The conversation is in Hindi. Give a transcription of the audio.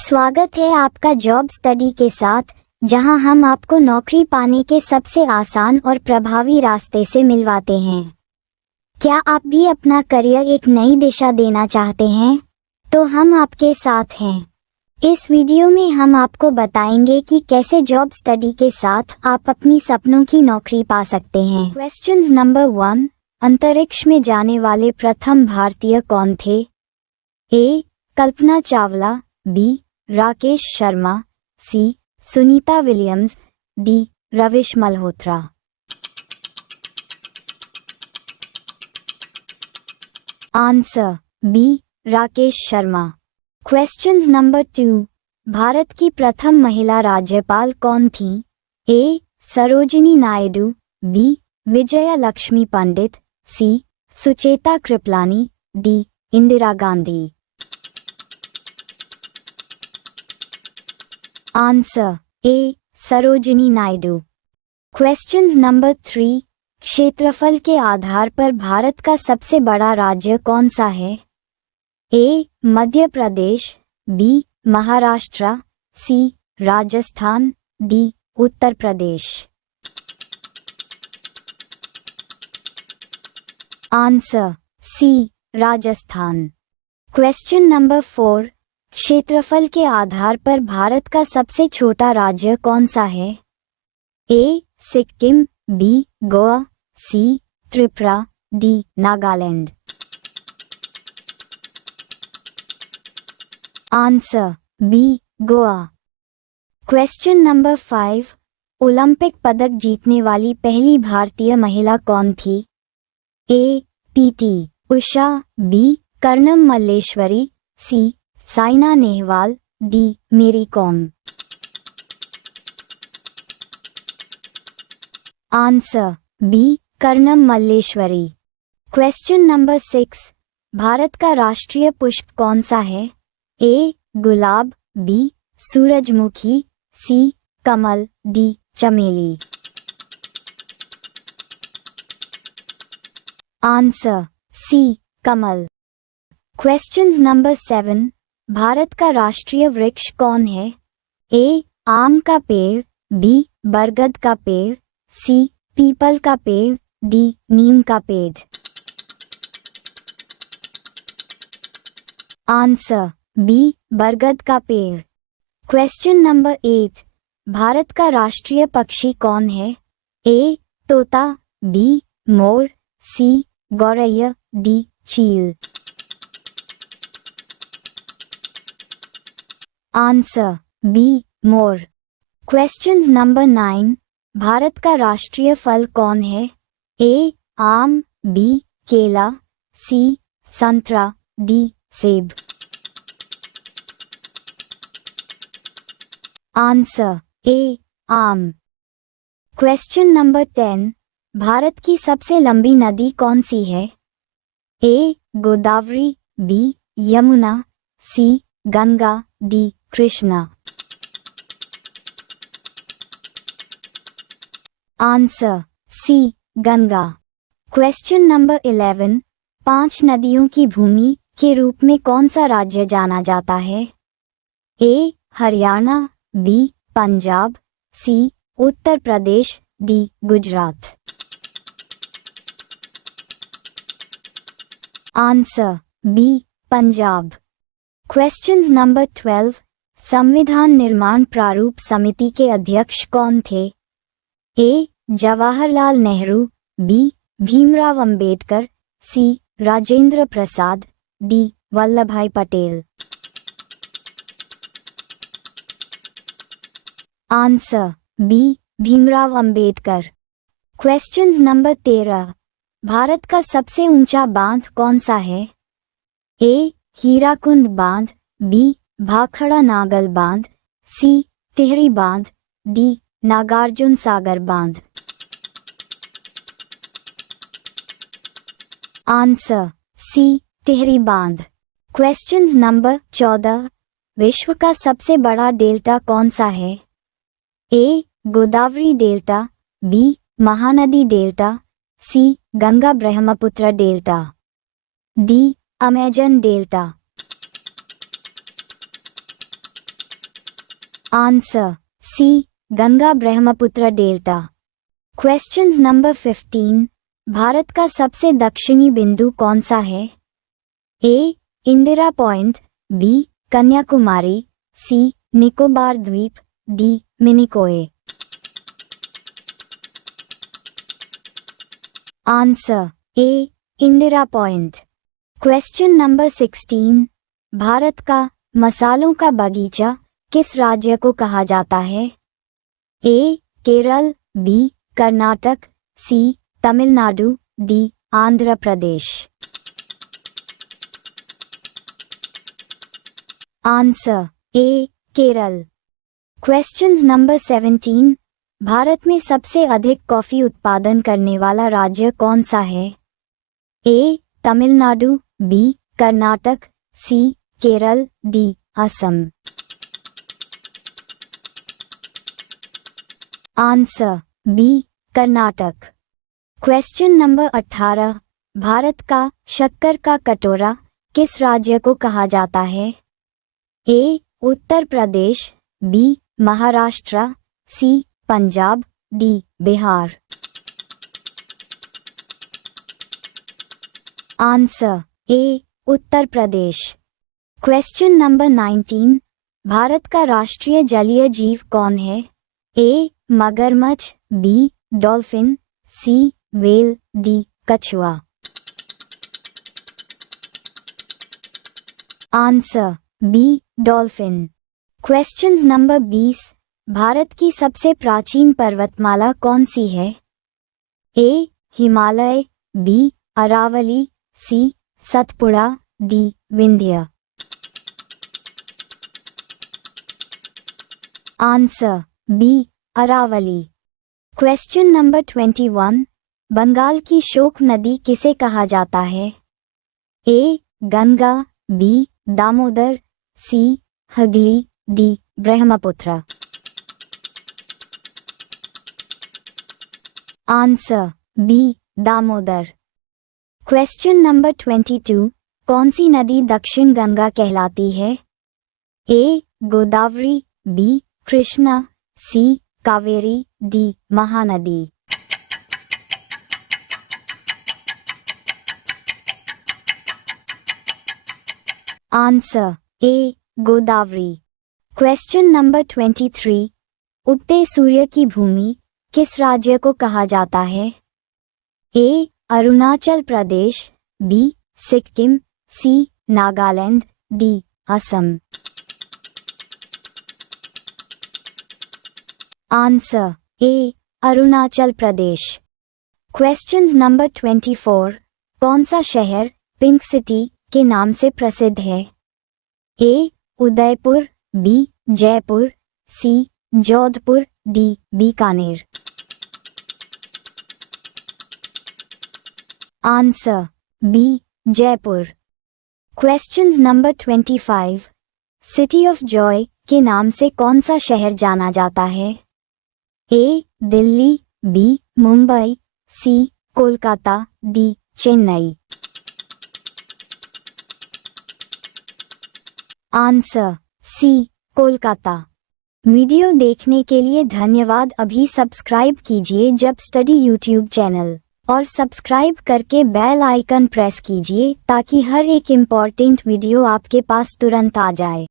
स्वागत है आपका जॉब स्टडी के साथ, जहां हम आपको नौकरी पाने के सबसे आसान और प्रभावी रास्ते से मिलवाते हैं। क्या आप भी अपना करियर एक नई दिशा देना चाहते हैं? तो हम आपके साथ हैं। इस वीडियो में हम आपको बताएंगे कि कैसे जॉब स्टडी के साथ आप अपनी सपनों की नौकरी पा सकते हैं। क्वेश्चंस नंबर 1, अंतरिक्ष में जाने वाले प्रथम भारतीय कौन थे? A. Kalpana Chawla, B. Rakesh Sharma, C. Sunita Williams, D. Ravish Malhotra. Answer B. Rakesh Sharma. Questions number 2, Bharat की प्रथम महिला राज्यपाल कौन थी? A. Sarojini Naidu, B. Vijaya Lakshmi Pandit, C. Sucheta Kripalani, D. Indira Gandhi. Answer A. Sarojini Naidu. Questions number 3, क्षेत्रफल के आधार पर भारत का सबसे बड़ा राज्य कौन सा है? A. Madhya Pradesh, B. Maharashtra, C. Rajasthan, D. Uttar Pradesh. Answer C. Rajasthan. Question number 4, क्षेत्रफल के आधार पर भारत का सबसे छोटा राज्य कौन सा है? A. Sikkim, B. Goa, C. Tripura, D. Nagaland. Answer B. Goa. Question number 5, Olympic पदक जीतने वाली पहली भारतीय महिला कौन थी? A. PT Usha, B. Karnam Malleswari, C. Saina Nehwal, D. Mary Kom. Answer B. Karnam Malleswari. Question number 6, Bharat का राष्ट्रीय पुष्प कौन सा है? ए. गुलाब, बी. सूरजमुखी, सी. कमल, डी. चमेली। Answer C. कमल। क्वेश्चंस नंबर 7, भारत का राष्ट्रीय वृक्ष कौन है? ए. आम का पेड़, बी. बरगद का पेड़, सी. पीपल का पेड़, डी. नीम का पेड़। Answer B. बरगद का पेड़। क्वेश्चन नंबर 8, भारत का राष्ट्रीय पक्षी कौन है? ए. तोता, बी. मोर, सी. गौरैया, डी. चील। Answer B. मोर। क्वेश्चंस नंबर 9, भारत का राष्ट्रीय फल कौन है? ए. आम, बी. केला, सी. संतरा, डी. सेब। Answer A. आम। क्वेश्चन नंबर 10, भारत की सबसे लंबी नदी कौन सी है? A. Godavari, B. Yamuna, C. Ganga, D. Krishna. Answer C. Ganga. Question number 11, 5 नदियों की भूमि के रूप में कौन सा राज्य जाना जाता है? A. Haryana, B. Punjab, C. Uttar Pradesh, D. Gujarat. Answer B. Punjab. Questions number 12, संविधान निर्माण प्रारूप समिति के अध्यक्ष कौन थे? A. Jawaharlal Nehru, B. Bhimrao Ambedkar, C. Rajendra Prasad, D. Vallabhbhai Patel. Answer B. Bhimrao Ambedkar. Questions number 13, Bharat का सबसे ऊंचा बांध कौन सा है? ए. हीराकुंड बांध, बी. भाखड़ा नागल बांध, सी. टिहरी बांध, डी. नागार्जुन सागर बांध। Answer C. टिहरी बांध। क्वेश्चंस नंबर 14, विश्व का सबसे बड़ा डेल्टा कौन सा है? A. Godavari delta, B. Mahanadi delta, C. Ganga Brahmaputra delta, D. Amazon delta. Answer C, Ganga Brahmaputra delta. Questions number 15। Bharat का सबसे दक्षिणी बिंदु कौन सा है? A, Indira point, B, Kanyakumari, C, Nicobar द्वीप, D, Minicoy. Answer A, Indira point. Question number 16। Bharat का मसालों का बगीचा किस राज्य को कहा जाता है? A, Kerala, B, Karnataka, C, Tamil Nadu, D, Andhra Pradesh. Answer A, Kerala. Questions number 17। Bharat में सबसे अधिक कॉफी उत्पादन करने वाला राज्य कौन सा है? A, Tamil Nadu, B, Karnataka, C, Kerala, D, Assam. Answer B, Karnataka. Question number 18। Bharat का शक्कर का कटोरा किस राज्य को कहा जाता है? A, Uttar Pradesh, B, Maharashtra, C, Punjab, D, Bihar. Answer A, Uttar Pradesh. Question number 19। Bharat का राष्ट्रीय जलीय जीव कौन है? ए, मगरमच्छ, B, dolphin, C, whale, D, कछुआ। Answer B, dolphin. Questions number 20। Bharat की सबसे प्राचीन पर्वतमाला कौन सी है? A, Himalaya, B, Aravalli, C, Satpura, D, Vindhya. Answer B, Aravalli. Question number 21। Bengal की शोक नदी किसे कहा जाता है? A, Ganga, B, Damodar, C, Hooghly, D, Brahmaputra. Answer B, Damodar. Question number 22। कौन सी नदी दक्षिण गंगा कहलाती है? A, Godavari, B, Krishna, C, Kaveri, D, Mahanadi. Answer A, Godavari. Question number 23। उगते सूर्य की भूमि किस राज्य को कहा जाता है? A, Arunachal Pradesh, B, Sikkim, C, Nagaland, D, Assam. Answer A, Arunachal Pradesh. Questions number 24। कौन सा शहर पिंक सिटी के नाम से प्रसिद्ध है? A, Udaipur, B, Jaipur, C, Jodhpur, D, Bikaner. Answer B, Jaipur. Questions number 25। City of joy के नाम से कौन सा शहर जाना जाता है? A, Delhi, B, Mumbai, C, Kolkata, D, Chennai. Answer C, Kolkata. Video देखने के लिए धन्यवाद। अभी सब्सक्राइब कीजिए जब स्टडी यूट्यूब चैनल और सब्सक्राइब करके बेल आइकन प्रेस कीजिए ताकि हर एक इम्पॉर्टेंट वीडियो आपके पास तुरंत आ जाए।